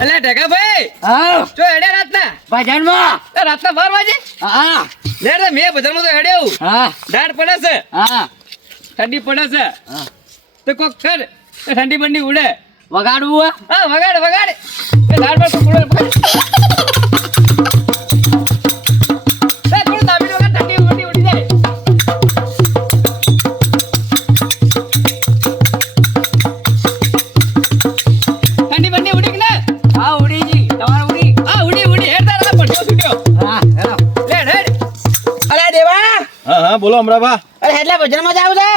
અલે ઢેકા ભાઈ હા જો હેડે રાતના ભજનમાં રાતના 12 વાગે હા લે રે મે બજારમાં તો હેડે હું હા દાડ પડે છે હા ઠંડી પડે છે હા. તો કોક કર એ ઠંડી બંડી ઉડે વગાડવું હા વગાડ વગાડ એ દાડ પર તો ઉડે થોડું દાબી વગાડ ઠંડી બંડી ઉડી જાય ઠંડી બંડી ઉડી કે ના હા ઉડી જી તમારે ઉડી હા ઉડી ઉડી હેડ તારા પડ્યો છૂટ્યો હા હેલો હેડ હેડ અરે દેવા હા હા બોલો અમરાભા અરે એટલે ભજનમાં જાવ છો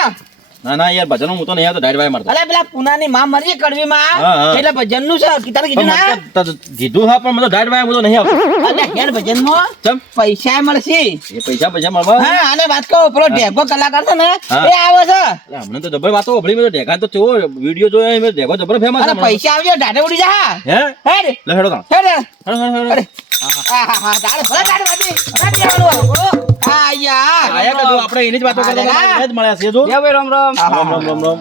ના ના યાર ભજન હું તો નહીં આવતો ડાયટ ભાઈ મારતો અરે પેલા પુનાની માં મરી કડવી માં હા, હા. એટલે ભજન નું છે તારે કીધું ના કીધું હા પણ મને ડાયટ ભાઈ હું તો નહીં આવતો અરે યાર ભજન માં ચમ પૈસા મળશે એ પૈસા મળવા હા અને વાત કહો પેલો ઢેકો કલાકાર છે ને હા. એ આવે છે હમણાં તો જબર વાતો સાંભળી મેં ઢેકા તો ચેવો વિડીયો જોયો મેં ઢેકો જબર ફેમસ અરે પૈસા આવજો ઢાઢે ઉડી જા હે હેડ લે હેડો તા હેડ હેડો હેડો અરે હા ઢાઢે ભલે ઢાઢે વાતી કાઢી આવવાનું બોલો હા યાર આયા કે આપણે એની જ વાતો કરતા હતા એ જ મળ્યા છે જો યા ભાઈ રામ રામ રામ રામ રામ રામ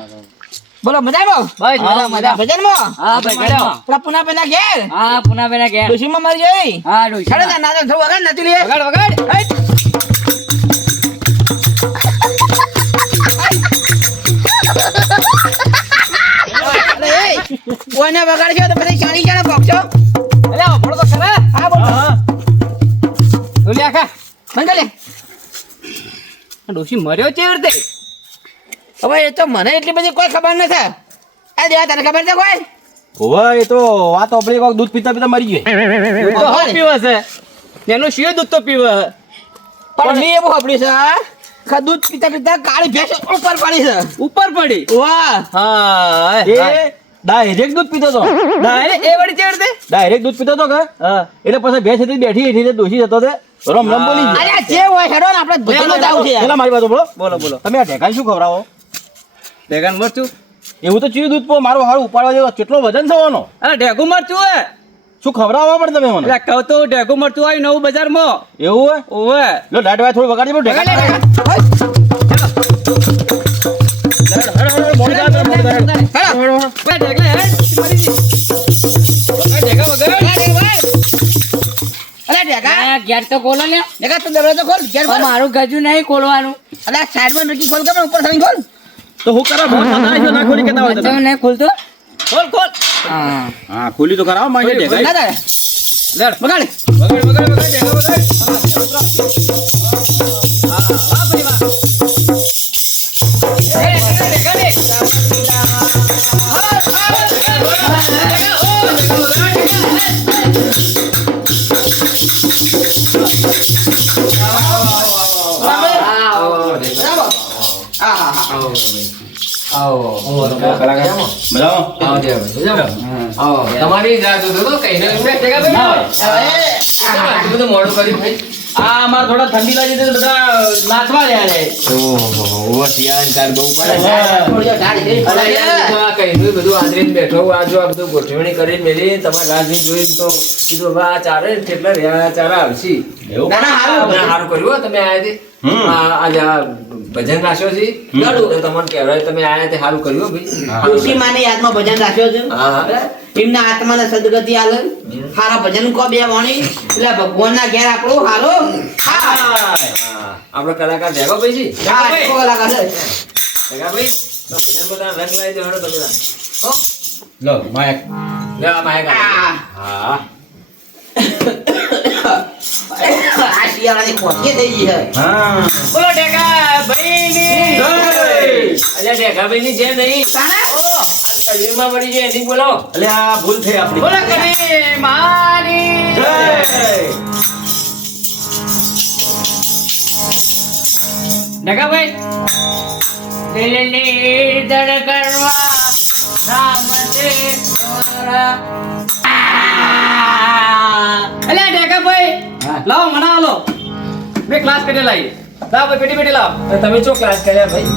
બોલો મજામાં બસ મજા મજા ભજન માં હા ભજનમાં પેલા પુના પેલા ઘેર હા પુના બેના ગયા ડોશી માં મરી ગઈ હા ડોશી હેડ ના થોડું વગાડ નથી લે વગાડ વગાડ હેડ અરે કોઈને વગાડજો તો પછી શાની શાને પક્ષો અલે ભણો તો ખરા હા બોલ હા લે આખા મંગલે ડોશી મર્યો છે રીતે હવે એ તો મને એટલી બધી કોઈ ખબર નથી આ દેવા તને ખબર છે કોઈ ઓવા એ તો વાત આપણે એક દૂધ પીતા પીતા મરી ગઈ તો હા પીવે છે એનું શિયો દૂધ તો પીવે પણ મેં એવું સાંભળ્યું છે કે દૂધ પીતા પીતા કાળી ભેંસ ઉપર પડી છે ઉપર પડી વાહ હા એ ડાયરેક્ટ દૂધ પીતો તો એ વળી છે રીતે ડાયરેક્ટ દૂધ પીતો તો કે હા એટલે પછી ભેંસ હતી બેઠી એટલે દોશી જતો તે રમ રમ બોલી ગયો. અરે જે હોય હેડો ને આપણે ભજનો જાવ છે પેલા મારી વાત બોલો બોલો બોલો તમે આ ઢેકાને શું ખવડાવો ભેગાન મરચું એવું તો ચીયું દૂધ મારું હારું ઉપાડવા જેવો કેટલો વજન છે એનો અરે ઢેગું મરચું હે શું ખવડાવવા પડે તમે મને એટલે કહું તો ઢેગું મરચું આવ્યું નવું બજારમાં એવું હોય ઓવે લો ડાટ ભાઈ થોડું વગાડી બોલો ઢેકા મોડી જાય મોડી જાય ભાઈ ઢેગલે હે મરી જી ભાઈ ઢેગા વગર અરે ઢેકા આ ઘેર તો ખોલો ને ઢેકા તું દરવાજો ખોલ ઘેર ખોલ મારું ગજુ નહીં ખોલવાનું અરે સાઈડમાં મૂકી ખોલ કે ઉપર થઈને ખોલ તો હું કરવા બહુ પતા છે ના ખોલી કેતા હોય ગજુ તમે નહીં ખોલતો ખોલ ખોલ હા હા ખોલી તો કરાવો માં ના ઢેકા તારે લેડ બગાડ વગર વગર વગર ઢેગા વગર હા વાહ ભાઈ વાહ એ ઢેગા ને તમારી જાત તો કહીને બધું મોડું કર્યું ભાઈ આ અમાર થોડા ઠંડી લાગી છે બધા નાચવા રહ્યા છે ઓહો તાર બહુ પડે થોડી ઢાળ દે અરે યાર, તો આ કહીને બધું આદરીને બેઠો હું. આ જો આ બધું ગોઠવણી કરીને મેલી તમારે રાહ જોઈને તો કીધું હવે આ ચારે ને કેટલા રહ્યા ચારા આવશે ના ના હારું સારું કર્યું હો તમે આયા તે આજે આ ભજન રાખ્યો છે તો તમને કહેવાય તમે આયા તે સારું કર્યું હો ભાઈ તુલસી માની યાદમાં ભજન રાખ્યો છે હા એમના આત્માને સદગતિ આલે હારા ભજન કો બે વાણી એટલે ભગવાનના ઘેર આપણો હારો હા આપણો કલાકાર ભેગો ભાઈ છે હા કો લાગે છે ભેગા ભાઈ તો ભજન બધા રંગ લાવી દો હેડો તમે હો લો માયક લે આ માયક આ. હા આ શિયાળાની ખોટી થઈ ગઈ છે હા બોલો ઢેગા ભાઈની અલ્યા ઢેકા ભાઈ ની જે નહીં તારે આ કલયુગમાં મળી જાય એની બોલો એટલે આ ભૂલ થઈ આપણી બોલો કની માની જય ઢેગા ભાઈ દિલની ધડકણમાં નામ છે તમારા. અલ્યા ઢેગા ભાઈ લાવો મને આલો બે ક્લાસ કરી લાવી લાવો ભાઈ પેટી પેટી લાવો તો તમે શું ક્લાસ કર્યા ભાઈ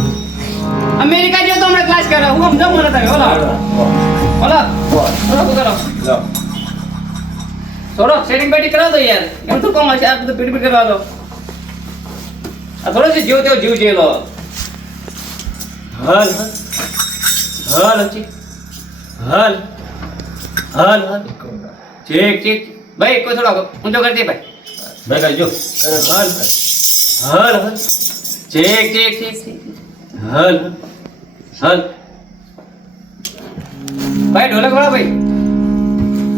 અમેરિકા જેવો તો હમણાં ક્લાસ કર્યો હું સમજાવું મને તમે ઓલા ઓલા થોડો કરો લો થોડો સેટિંગ બેટિંગ કરાવ દો યાર એમ તો કોમ હશે આ બધું પેટી પેટી કરવા દો આ થોડો છે જીવ તેવો જીવ જેલો હલ હલ હચી હલ હલ ઠીક ઠીક ભાઈ કોઈ થોડો ઊંધો કરી દે ભાઈ ભાઈ કરજો હલ હલ હલ ઠીક ઠીક ઠીક ઠીક હલ હલ ભાઈ ઢોલક વાળો ભાઈ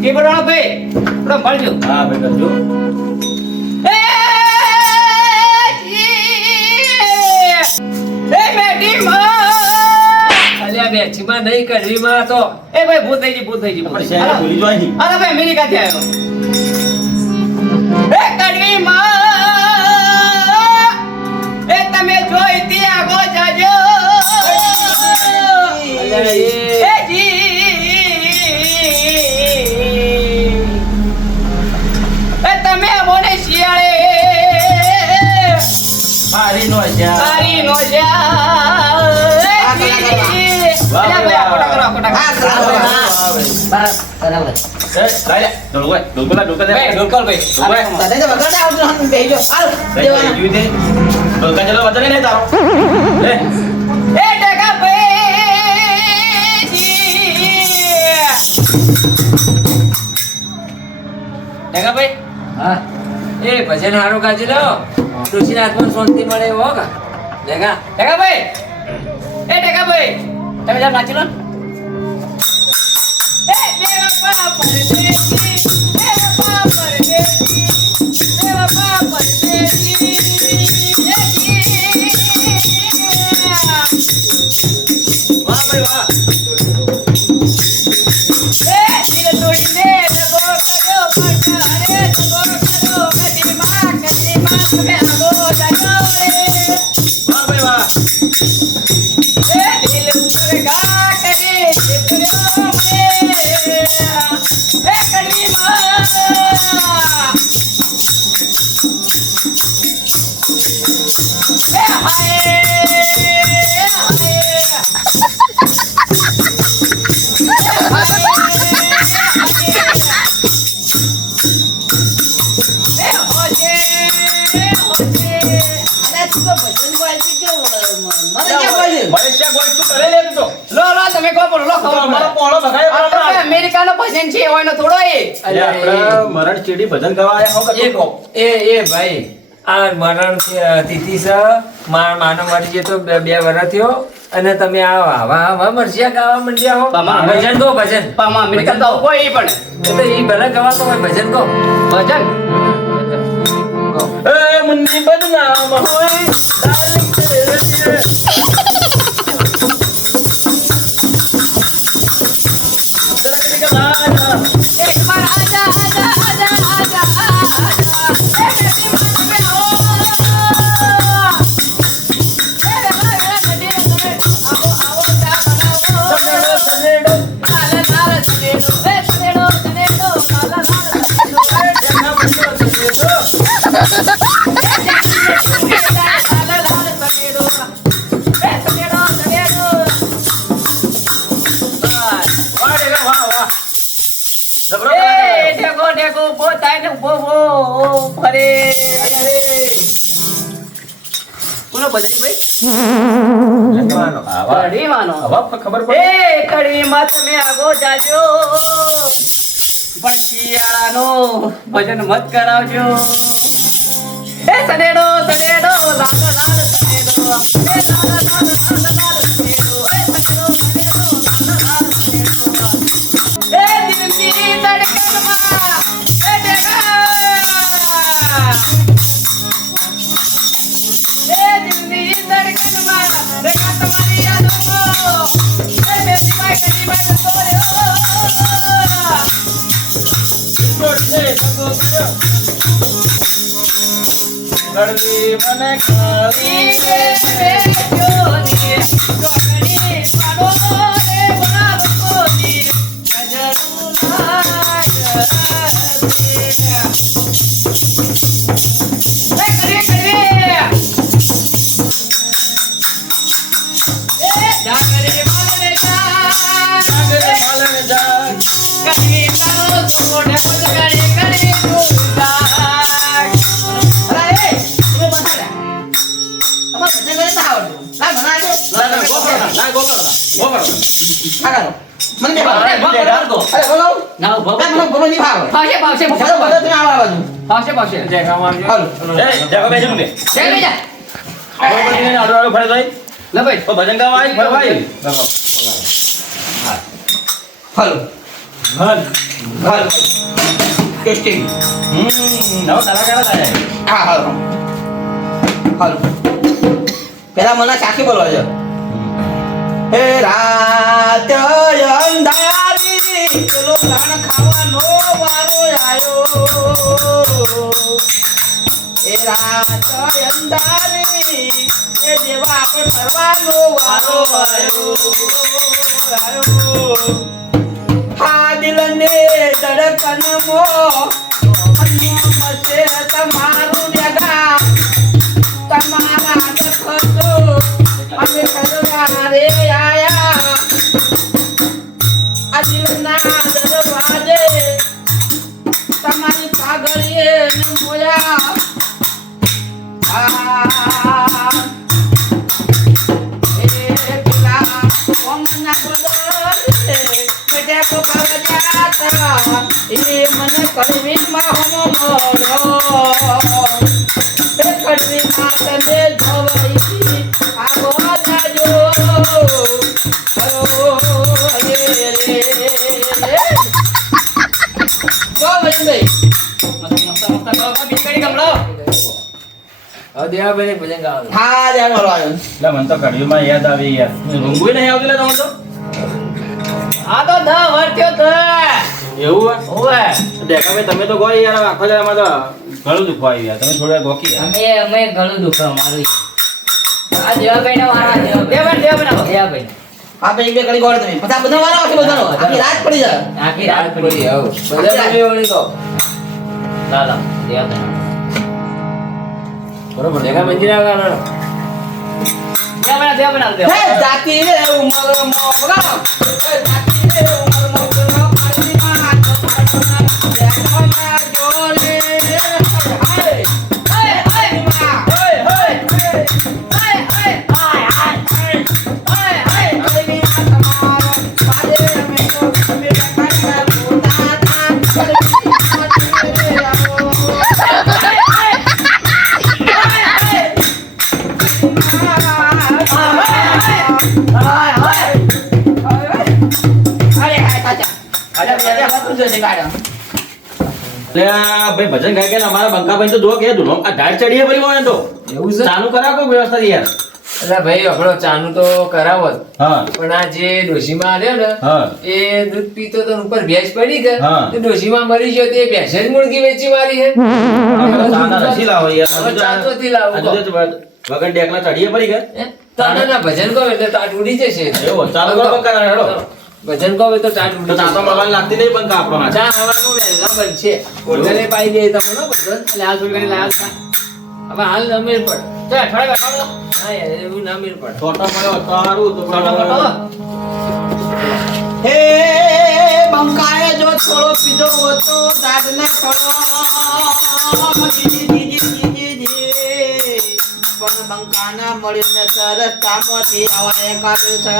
કીબોર્ડ વાળો ભાઈ થોડો મળજો હા ભાઈ કરજો અલ્યા બેચીમાં નહીં કઢવીમાં તો એ ભાઈ ભૂલ થઈ ગઈ ભૂલ થઈ ગઈ ભૂલ થઈ ગઈ. શહેર ભૂલી જાય નહીં અરે ભાઈ અમેરિકાથી આવ્યો એ કડવીમાં એ તમે જોઈતી આગો જાજો અલ્યા એ એ જી એ તમે મોને શિયાળે મારી નો છે તારી નો જા હા, કરાવો. બરાબર. ઢોલકોલા ઢોલકા દે ઢોલકોલ ભાઈ તને તો વગાડે આવતું નથી, બેહી જાઓ. હાલ, દેવાના. ઢોલકા ચલો વજન નહીં તારો લે એ ટકા ભાઈ ટકા ભાઈ હા એ ભજન હારું ગાજી લો તુલસીના આત્માને શાંતિ મળે એવો હો કા દેખા ટકા ભાઈ એ ટકા ભાઈ તમે જાવ નાચી લો ને. એ દેવા પરદેશી દેવા પરદેશી દેવા પરદેશી વાહ ભાઈ વાહ એ દિલ તોડીને દગો કર્યો પડકારે દગો કર્યો કદીમાં તમે આગો જાજો રે વાહ ભાઈ વાહ એ દિલ ઉપર ગા કરે કર્યો મે એ કદીમાં એ હાય અરે, તું તો ભજન ગાતી કેવું? મને ક્યાં બોલ્યું? મલેશિયા ગોળ શું કરે લે તું તો લો લો તમે કો બોલો લો ખબર અમારો પડે. પોળો બગાડ્યો આ તો બરાબર. ભાઈ અમેરિકાનો ભજન છે એવાનો થોડો એ એટલે આપણે મરણ ચીડી ભજન ગાવા આયા હો કે તું? એ ભાઈ આ મરણ તિથિ છે માનો મરી ગયો તો બે વર્ષ થયો અને તમે આવા મરજિયા ગાવા માંડ્યા હો પામા. ભજન કહો ભજન પામા અમેરિકા તો કોઈ પણ એ તો ઈ ભલે ગવાતો હોય ભજન કહો ભજન કહો એ મુન્ની બદનામ હોય ડાર્લિંગ તેરે લીએ એક બાર આજા આજા આજા આજા આજા એ બેટી મન મે હો એ રે નડી રે આવો આવો ચા બનાવો સનેડો લાલ લાલ સનેડો એ સનેડો સનેડો લાલ લાલ સનેડો જના બંધો સનેડો લાલ લાલ સનેડો એ સનેડો સનેડો વાહ રે વાહ વાહ જબરો એ ઢેકો ઢેકો ઉભો થાય ને ઉભો ઉભો ફરે કોનો બધાઈ ભાઈ જમાનો આવા કડી માનો આવા ખબર પડે એ કડીમાં તમે આગો જાજો પણ શિયાળાનો ભજન મત કરાવજો એ સનેડો સનેડો લાલ લાલ સનેડો એ લાલ લાલ લાલ લાલ સનેડો એ સનેડો સનેડો લાલ લાલ સનેડો એ દિલની ધડકનમાં એ ડેગા એ દિલની ધડકનમાં ડેગા તમારી યાદો એ બેટી ભાઈ કડી ભાઈ સોર્યો છોડને સગો કર્યો ગળવી મને ખાવી રે જોની ચોકડી પાડો રે બાબકોની નજરું લાગશે એ કરે એ ડાગરે માલે જા સાગરે માલણ જા કડી તારો જોડે પગડે કરે જોડા અરે એ તમે બનાવ્યા અમારે ભજન ગાતા આવડતું. લાવ, બનાવજો. ના ગોકળો ના ગોકળો આ કરો. મને બે ભાવ. અરે, ભો કરવા દો. અરે બોલો ના, ભો મને બોલો નહીં ભાવ ફાવશે, ફાવશે, ચાલો બધો તમે આવો આ બાજુ ફાવશે, ફાવશે. દેખા મારજો. હાલો એ જાગો બેજો મને જય લઈ જા. આવો પછી આડો આડો ફરે ભાઈ લે ભાઈ. ઓ ભજન ગાવા આવી ફરે ભાઈ હાલો હલ હાલો ટેસ્ટિંગ નવો કલાકાર થાય હા હાલો હાલો પેલા મને સાખી બોલવા છે હે રાત અંધારી પેલો લાણ ખાવાનો વારો આયો હે રાત અંધારી એ દેવા આપણે ફરવાનો વારો આયો હા દિલને ધડકન મો મસે તમારું જગા તમારા દખતો અમે કરવારે આયા આ દિલના દરવાજે તમારી પાઘડીએ ને મોયા એ પેલા કોમના બદલે બેટે પોકાવા જાતા એ મને કડવી માં હોમો મોડો એ કડવી માં તને જોવાઈ આગો જાજો રે તો ભાઈ મસ્ત, મસ્ત, મસ્ત કરો, કરો, બીજી કડી ગમડો. હવે દેવાભાઈને ભજન ગાવાનું. હા જાણ બોલો આવ્યો લે મને તો કડીમાં યાદ આવી યાર રૂંગુય નહીં આવતી લે તમને તો આ તો 10 વર્ષ થયો તો. એવું ઓવે. દેખા ભાઈ તમે તો ગોઈ યાર આખો લે આમાં તો ઘણું દુખવા આવી યાર તમે થોડા ગોકી યાર અમે ઘણું દુઃખ મારું આ દેવાભાઈને વાળા દેવાભાઈ, દેવાભાઈને આવો. દેવાભાઈ આપણે એક બે કડી ગોળ તમે પછી આ બધા વાળા આવશે બધાનો આખી રાત પડી જાય આખી રાત પડી આવો. બધા મને વળી કહો. લાલા દેવાભાઈ બરોબર દેખા મંજીરા ગાવાનો. દેવાભાઈને, દેવાભાઈને આવો, હે દેવાભાઈ. જાતી રે ઉમર મોગરા હે જાતી રે ઉમર મોગરા પાણીમાં હાથ પાટના દેખાના જોરે હાય હાય હાય હાય હાય હાય હાય હાય કલમી તમારો પાદે મે તો તમે કાકા બોતા તા કલમી રે આવો લે આ ભાઈ ભજન ગાય કે અમારા બંકાભાઈ તો જો કે ધૂનો આ ઢાળ ચડીએ ભરી હોય તો એવું છે? ચાલુ કરાવો કોઈ વ્યવસ્થા યાર અલા ભાઈ આપણો ચાનું તો કરાવો જ. હા પણ આ જે ડોશીમાં આવ્યો ને હા એ દૂધ પીતો તો ઉપર ભેંસ પડી ગઈ હા. તો ડોશીમાં મરી ગયો તે ભેંસે જ મુરગી વેચી મારી છે ચાના રસી લાવો યાર હવે ચા ચોથી લાવું આ જો વગર ડેકલા ચડીએ ભરી ગયા હે? તને ના ભજન કહો એટલે તાટ ઉડી જશે એવો ચાલુ કરો બંકા હેડો ભજન કહો એટલે તાટ તો ઉડી ચા તો જશે. મળવાની લાગતી નહીં બંકા આપણો ના ચા હવારમાં વહેલા બનશે ઘરે પાઈ દે તમને હો ભજન. એટલે હાલ થોડી ઘણી લાલ ચા. હવે હાલ અમીર પડ ચાલ, થોડા બેઠો. હા યાર એવું ના અમીર પડ છોટો પડ્યો તારું તો ફોટો, ફોટો. હે બંકાએ જો થોડો પીધો હોતો દાદના થોડો જીજી જીજી જીજી પણ બંકાના મળીને રસ્તામાંથી આવા એકાદે છે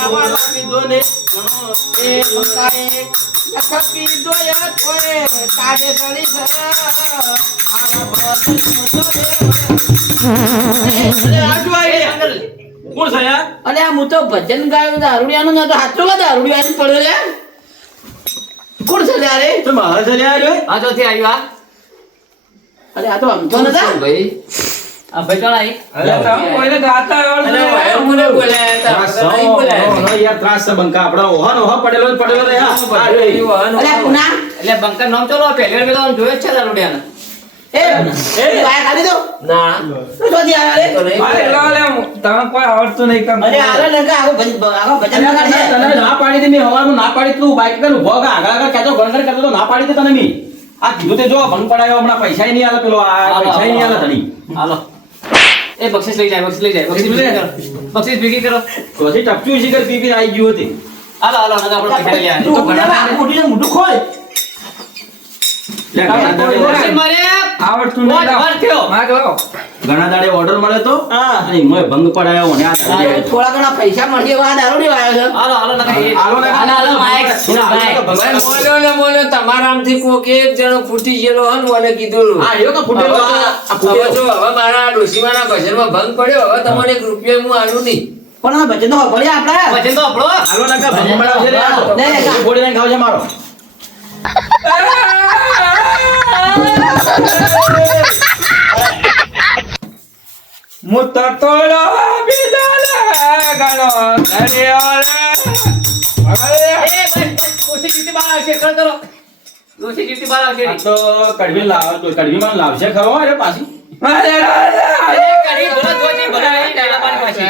આવા પીધો ને એ બંકાએ લખ પીધો એ થોએ કાઢે સડી છે આવા બસ આજુ આવી કોણ છે યાર અલે આ હું તો ભજન ગાયો દારૂડિયાનો નતો હાથો લા દારૂડિયો આવીને પડ્યો લે કોણ છે લે અરે તો મારા છે યાર એ? આ ચોથી આવ્યું આ. અરે આ તો અમથો નતા ભાઈ આ ભાઈ કોણ આવી? અરે તમે કોઈને ગાતા આવડતું અરે નહીં. વાયુ મને બોલાયા હતા. ત્રાસ આપણે નહીં બોલાયા. નો, યાર ત્રાસ છે બંકા આપણો ઓહન ઓહ પડેલો જ પડેલો રે હા. આ રે. અલે પુના એટલે બંકર નામ ચલો પહેલી વાર મેં તો જોયો જ છે દારૂડિયાને. એ વાય ખાલી દો ના તો જોદી આવે તો રે નહીં બોલાયા. અરે આલે લંકા આવો ભજન ગાડ છે તને ના પાડી દે મેં હવારમાં ના પાડી તું બાઈક કર ઉભો કે આગળ આગળ ખેંચો ગણગણ કરતો તો ના પાડી દે તને મેં આ કીધું તે જો ભંગ પડાયો હમણાં પૈસા નહીં આલે પેલો આ પૈસા નહીં આલે ધણી હાલો. એ બક્ષીસ લઈ જાય, બક્ષીસ લઈ જાય. બક્ષીસ ભેગી કરો. બક્ષીસ ભેગી કરો. પછી ટપચું શિખર પી આવી ગયું હતી હાલો, હાલો, નકર આપણે પૈસા લઈ આવ્યા. તું ઉઠી જા, મોટું ખોલ લે, બક્ષીસ મારે આવડતું નહીં પાંચ વાર થયો. માગ લાવો. ઘણા દાડે ઓર્ડર મળ્યો તો હા. અને એમાંય ભંગ પડાયો અને આ દાડે થોડા ઘણા પૈસા મળશે એવા દારૂ નહીં આવ્યો છે હાલો હાલો નકા એ- હાલો ને. હાલો, હાલો, માઈક. ભાઈ, ભાઈ બોલ્યો ને બોલ્યો તમારામાંથી કોક એક જણો ફૂટી ગયેલો હન મને કીધું આ રહ્યો કે ફૂટેલો હવે આ તો- હવે ફૂટેલો. જો હવે મારા ડોશીમાના ભજનમાં ભંગ પડ્યો હવે તમને 1 રૂપિયો હું આલું નહીં. પણ આ ભજન તો ભળ્યા આપણે વજન તો આપણો. હાલો ને કે ભંગ પડાવશે રે આ તો. લે, લે, લે. ગોળી લઈને ખાવ છે મારો. હું તતોડો બિલાલા ગણો ધર્યો રે. હવે એ બસ, બસ, ડોશી જીતી બહાર આવશે. ખરો કરો. ડોશી જીતી બહાર આવશે આ નહીં. તો કડવી લાવ તો કડવીમાં લાવશે ખરો અરે પાછી. અરે રાજા. એ કરી ભલો જોજે, ભલો નહીં, ડાયલા પાડી પાછી.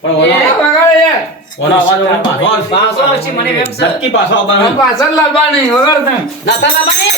પણ ઓલો એ વગાડે છે. ઓલો અવાજ ઓલો પાછો આવશે. પાછો આવશે, મને એમ છે. નક્કી પાછો આ આવવાનો. પાછળ લાવવા નહીં વગાડ તમે. નાતા લાવવાની?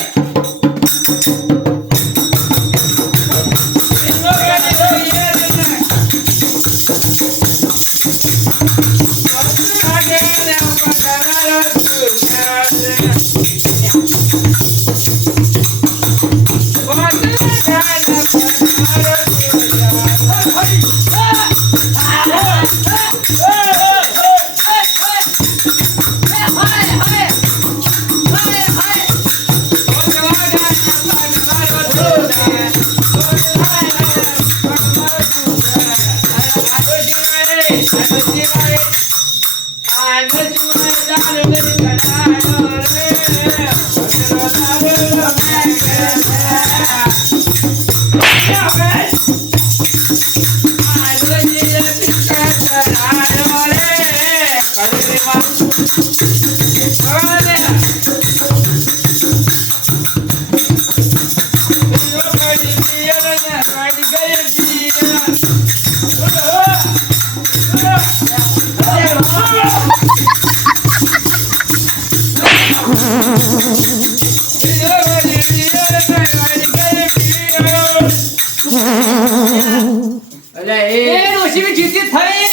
એ ડોશી જીતી થઈ.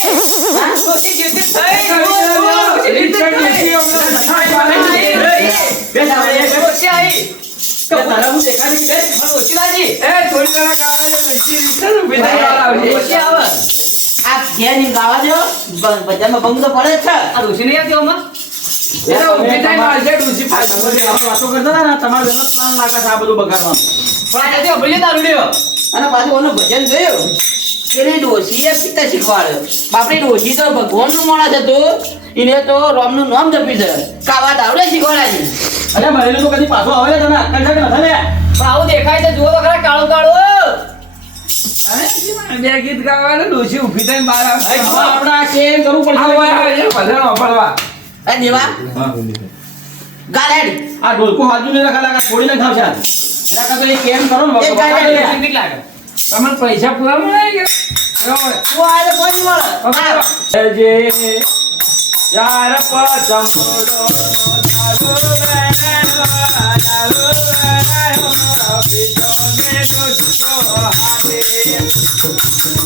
ડોશી જીતી થઈ. ડોશી જીતી થઈ. ડોશી આવી. તારા હું દેખાય નહીં કે? ડોશી લાજી. થોડી વાર ગાવા દે ડોશી ઊભી થઈ આવશે. ડોશી આવે. આ ઘેર ની ગાવા દો બજારમાં ભંગ તો પડે જ છે આ ડોશી નહીં આવતી આમાં? એ તો ઊભી થઈ મારશે ડોશી આ પાછી. તમે આમાં વાતો કરતા હતા ને તમારે એનો પ્લાન લાગે છે આ બધું બગાડવાનું. પણ આ જતી ભલે દારૂ લેવો. અને પાછું ઓનું ભજન જોયું કે એની ડોશીએ પિતા શીખવાડ્યો બાપની ડોશી તો ભગવાનનું માણસ હતું એને તો રામનું નામ જપ્યું છે કાવા દાવડે શીખવાડાય અરે મરેલું તો કદી પાછો આવે ને તને અક્કલ છે કે નથી લે? પણ આવું દેખાય છે જુઓ તો ખરા કાળું કાળું. બે ગીત ગાવાના ડોશી ઊભી થઈને બહાર આવશે. હવે આપણે આ કેમ કરવું આવો, આવો, પડશે? એ ભજન વાપરવા. એ દેવા હા. ગાલેડ આ ઢોલકો હાજુ નહીં રખા લાગે છોડીને ખાવ છે આજ. એના કરતા એ કેમ કરો ને એ વગર કાંઈ વગર નહીં. બીક લાગે. તમને પૈસા પૂરા મળે કે બરાબર. તું આ તો કોઈ મળે જે યાર પચમડો દારૂ વેણવા, દારૂ વેણવા, પીતો મે દુષ્ટો હાથે.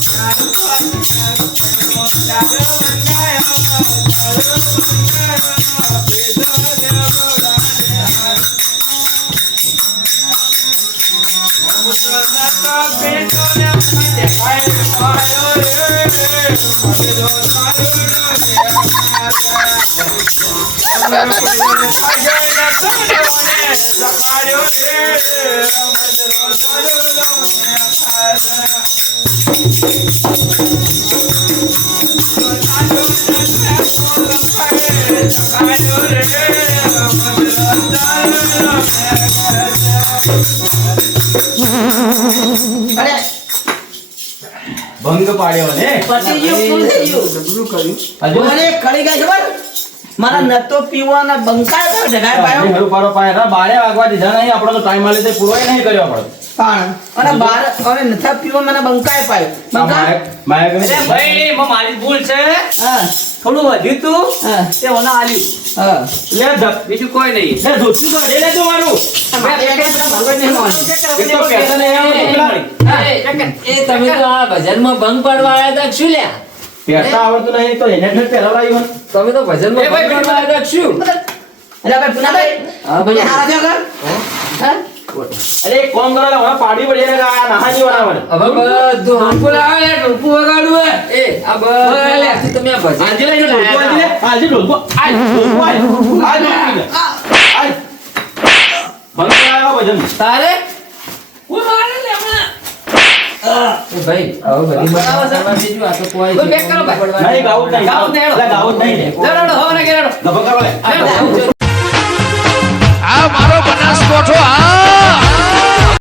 દારૂ પચમડો દારૂ વેણવા, દારૂ વેણવા, પીતો દેવડાને હાથ. પુત્ર દાતો પીતો ને મને ખાય પાયો રે, મને દો અરે ભંગ પાડ્યો ને પતી ગયું શું થઈ ગયું હજુ મને એક ખડી ગઈ ખબર મારા નતો પીવાના બંકાય તો ઢગાય હજુ પાયો હરું પાડો પાડે. અરે બારે વાગવા દીધા નહીં આપણો તો ટાઈમ આલે તે પૂરો નહીં કર્યો આપણો. પણ અને બાર હવે નથા પીવા મને બંકાય પાયો આ બંકાય માયક અરે નહીં. ભાઈ એમાં મારી ભૂલ છે. હા થોડું વધ્યું તું હા તે ઓના આલ્યું. હા લે ધપ. બીજું કોઈ નહીં. લે ધોતી તો લે લેજો મારું. મારે એક જ મગજ નહીં માનવું. એક તો પૈસા નહીં આવે તો પેલા. એ તમે તો આ ભજનમાં ભંગ પાડવા આવ્યા હતા કે શું લ્યા? પહેરતા આવડતું નહીં તો એને જ પહેલા લાવ્યો ને. તમે તો ભજનમાં એ ભાઈ, ભંગ પાડવા આવ્યા હતા કે શું? એટલે ભાઈ પુનાભાઈ હા ભાઈ. હારા થયો કર હા અરે એક કામ કરો લે હમણાં પાડી પડી ને આ નાહાજી બનાવવાનું. હવે બધું ઢોલકું લાવો લે, ઢોલકું વગાડવું હે. એ આ બધું તમે આ ભજન આજે લઈને ઢોલકો આજે લે. આજે ઢોલકો. આય, ઢોલકો આય. આય, ઢોલકો આય. ભંગ કરાયો ભજન. તારે હું મારે લે હમણાં. એ ભાઈ હવે બધી બરાબર છે. મજામાં બીજું આ તો કોઈ બોલ, બેક કરો ભાઈ. નહીં ગાવું જ નહીં. ગાવું જ નહીં. લે, ગાવું જ નહીં. લેડો, હો ને કે લેડો. ગભો કરો લે. લેડો.